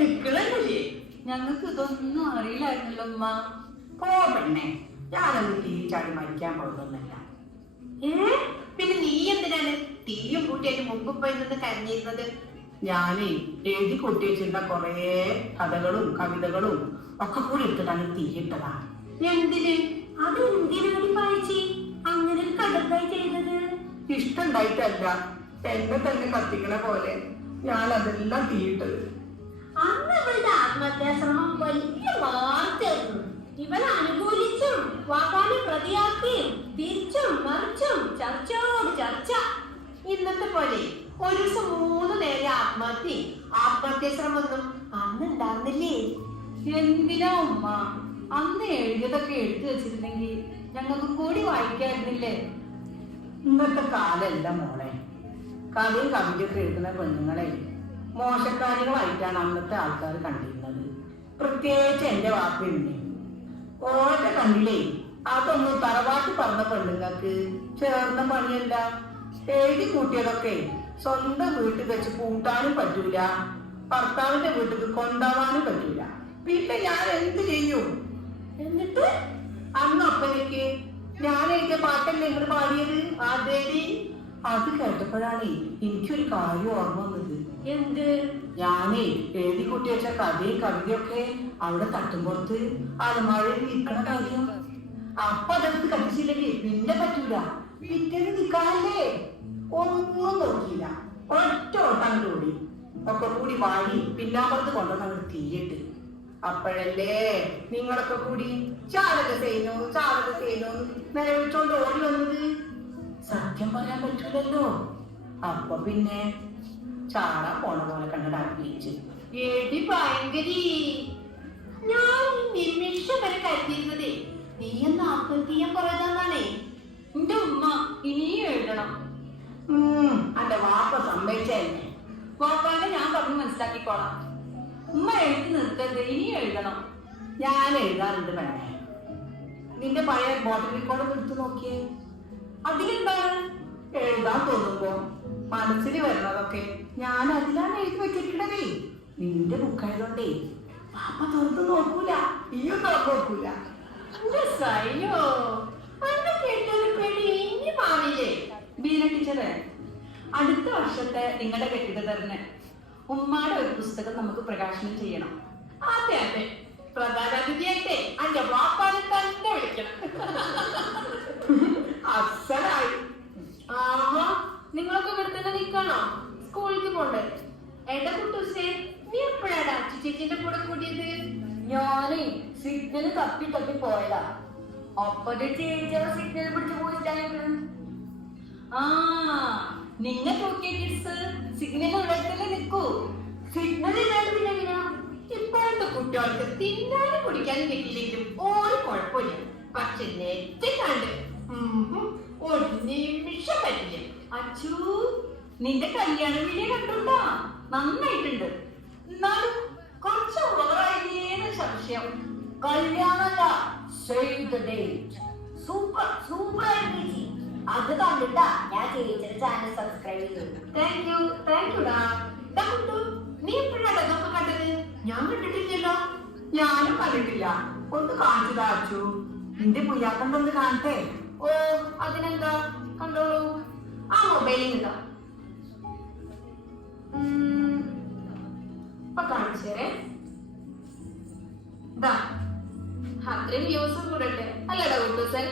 നിക്കണല്ലേ? ഞങ്ങൾക്ക് ഇതൊന്നും അറിയില്ലായിരുന്നല്ലോ ഉമ്മ. പോ പെണ്ണെ ഞാനൊന്ന് തീ മരിക്കാൻ പോകുന്നില്ല ഏ? പിന്നെ നീ എന്തിനാണ് തീയും കൂട്ടിയായിട്ട് മുമ്പ് പോയി നിന്ന് കരഞ്ഞിരുന്നത്? ഞാനേ എഴുതി കൂട്ടി വെച്ചിരുന്ന കൊറേ കഥകളും കവിതകളും ഒക്കെ കൂടി എടുത്തിട്ടാണ് തീയിട്ടതാ എന്തിന്? അത് എന്തിനാണ് വായിച്ചി? അങ്ങനെ കഥക്കായി ചെയ്തത്? ഇഷ്ടണ്ടായിട്ടല്ല എന്നെ തന്നെ കത്തിക്കണ പോലെ. ഞാൻ അതെല്ലാം തീയിട്ടത് അന്ന് അവളുടെ ആത്മഹത്യാ ശ്രമം വലിയ വാർത്തയായിരുന്നു. ഇവൻ അനുകൂലിച്ചും വാഗ്ദാനം പ്രതിയാക്കിയും തിരിച്ചും മറിച്ചും ചർച്ചയോട് ചർച്ച. ഇന്നത്തെ പോലെ ഒരു ദിവസം മൂന്ന് നേരം ആത്മഹത്യ. ആത്മഹത്യ ശ്രമമൊന്നും അന്ന് ഉണ്ടാകുന്നില്ലേ എന്തിനാ ഉമ്മ? അന്ന് എഴുതിയതൊക്കെ എഴുതി വെച്ചിരുന്നെങ്കിൽ ഞങ്ങൾക്ക് കൂടി വായിക്കായിരുന്നില്ലേ? ഇന്നത്തെ കാലല്ല മോളെ. കഥയും കവിതയൊക്കെ എഴുതുന്ന പെണ്ണുങ്ങളെ. മോശക്കാരികളായിട്ടാണ് അന്നത്തെ ആൾക്കാർ കണ്ടിരുന്നത്. പ്രത്യേകിച്ച് എന്റെ വാപ്പിന്നെ ഓരോ കണ്ടില്ലേ അതൊന്നും തറവാട്ട് പറഞ്ഞ പെണ്ണുങ്ങൾക്ക് ചേർന്ന പണിയല്ല. എഴുതി കൂട്ടിയതൊക്കെ സ്വന്തം വീട്ടിൽ വെച്ച് കൂട്ടാനും പറ്റൂല. ഭർത്താവിന്റെ വീട്ടിൽ കൊണ്ടാവാനും പറ്റൂല. പിന്നെ ഞാൻ എന്ത് ചെയ്യും? എന്നിട്ട് അന്ന് ഒപ്പനയ്ക്ക് ഞാൻ എഴുതിയ പാട്ടല്ലേ നിങ്ങൾ പാടിയത്? അതേടി അത് കേട്ടപ്പോഴാണ് എനിക്കൊരു കാര്യം ഓർമ്മ വന്നത്. എന്ത്? ഞാനേ എഴുതി കൂട്ടി വെച്ച കഥയും കവിതയൊക്കെ അവിടെ തട്ടുമ്പുറത്ത് അലമാരയിൽ നിൽക്കണ കാര്യം. അപ്പൊ അതെടുത്ത് കത്തിച്ചില്ലെങ്കിൽ പിന്നെ പറ്റൂല. പിറ്റേന്ന് നിൽക്കാനല്ലേ ഒന്നും നോക്കിയില്ല. ഒറ്റ ഓട്ടം കൂടി ഒക്കെ കൂടി വാങ്ങി പിന്നാമ്പുറത്ത് കൊണ്ടുവന്ന് അങ്ങോട്ട് തീയിട്ട്. അപ്പോഴല്ലേ നിങ്ങളൊക്കെ കൂടി ചാരക ചെയ്യുന്നു ചാരക ചെയ്യുന്നു നിലവിളിച്ചോണ്ട് ഓടി വന്നത്? സത്യം പറയാൻ പറ്റൂലല്ലോ. അപ്പൊ പിന്നെ ചാടാൻ പോണ പോലെ കണ്ടിട്ട് അഭിനയിച്ചു എടി ഭയങ്കരി. ഞാൻ നിമിഷം വരെ കരുതിയിരുന്നതേ നീ എന്ന് ആത്മഹത്യ ചെയ്യാൻ പറയുന്നതാണേ. എന്റെ ഉമ്മ ഇനിയും എഴുതണം. അന്റെ വാപ്പ വാപ്പാനെ ഞാൻ പറഞ്ഞു മനസ്സിലാക്കിക്കോളാം. ഉമ്മ എഴുതി നിർത്തരുത് ഇനിയും എഴുതണം. ഞാൻ എഴുതാറുണ്ട് വേണേ നിന്റെ പഴയ ബോട്ടിൽ റെക്കോർഡ് കൊടുത്തു നോക്കിയേ. അതിലെന്താണ്? എഴുതാൻ തോന്നുമ്പോ മനസ്സിൽ വരുന്നതൊക്കെ ഞാൻ അതിലാണ് എഴുതി വെച്ചിട്ടുണ്ടതേ നിന്റെ ബുക്കായതുകൊണ്ടേ പാപ്പ തുറന്ന് നോക്കൂല. ഈയും തുറന്ന് നോക്കൂല. എന്റെ സൈനോ? അന്ന് കേട്ടൊരു പേടി ഇനി മാറിയില്ലേ? ബീന ടീച്ചറെ അടുത്ത വർഷത്തെ നിങ്ങളുടെ കെട്ടിടതറിന് ഉമ്മാടെ ഒരു പുസ്തകം നമുക്ക് പ്രകാശനം ചെയ്യണം. അതെ അതെ. പ്രധാനാതിഥിയായിട്ടേ അന്റെ വാപ്പാനെ തന്നെ വിളിക്കണം. അസലായി. ആഹാ നിങ്ങളൊക്കെ ഇവിടെ തന്നെ നിൽക്കണോ? സ്കൂളിലേക്ക് പോണ്ടേ? എടാ കുട്ടൂസേ നീ എപ്പോഴാടാ അച്ചു ചേച്ചിന്റെ കൂടെ കൂടിയത്? ഞാനേ സിഗ്നൽ തപ്പി തപ്പി പോയതാ. അപ്പത് ചേച്ചിയുടെ സിഗ്നൽ പിടിച്ച് പോയിട്ടായിരുന്നു. ആ നിങ്ങൾ നോക്കിയ കിഡ്സ്. സിഗ്നൽ ഉള്ളടത്തല്ലേ നിൽക്കൂ. സിഗ്നൽ ഇല്ലാണ്ട് പിന്നെ എങ്ങനെയാ? ഇപ്പോഴത്തെ കുട്ടികൾക്ക് തിന്നാനും കുടിക്കാനും കിട്ടിയില്ലെങ്കിലും ഒരു കുഴപ്പമില്ല. പക്ഷെ നെറ്റ് കണ്ട് ഒരു നിമിഷം പറ്റില്ല അച്ചു നിന്റെ കല്യാണ വീഡിയോ കണ്ടുണ്ടാ നന്നായിട്ടുണ്ട്. എന്നാലും കുറച്ച് ഓവറായില്ലേന്ന് സംശയം. കല്യാണല്ല save the date super super ചേച്ചി. അത് കണ്ടിട്ടാ ഞാൻ ചേച്ചിയുടെ ചാനൽ സബ്സ്ക്രൈബ് ചെയ്തു താങ്ക് യു താങ്ക് ദാ നീ എപ്പോഴാണ് ഇതൊക്കെ കണ്ടത്? ഞാൻ കണ്ടിട്ടില്ലല്ലോ. ഞാനും കണ്ടിട്ടില്ല. ഒന്ന് കാണിച്ചു താച്ചു നിന്റെ പുയ്യാക്കണ്ടൊന്ന് കാണട്ടെ. ഓ അതിനെന്താ? കണ്ടോളൂ. ആ മൊബൈലിൽ നിന്നോ ഇപ്പൊ കാണിച്ചേരേ അത്രയും വ്യൂസും കൂടട്ടെ അല്ലടാ കുട്ടൂസൻ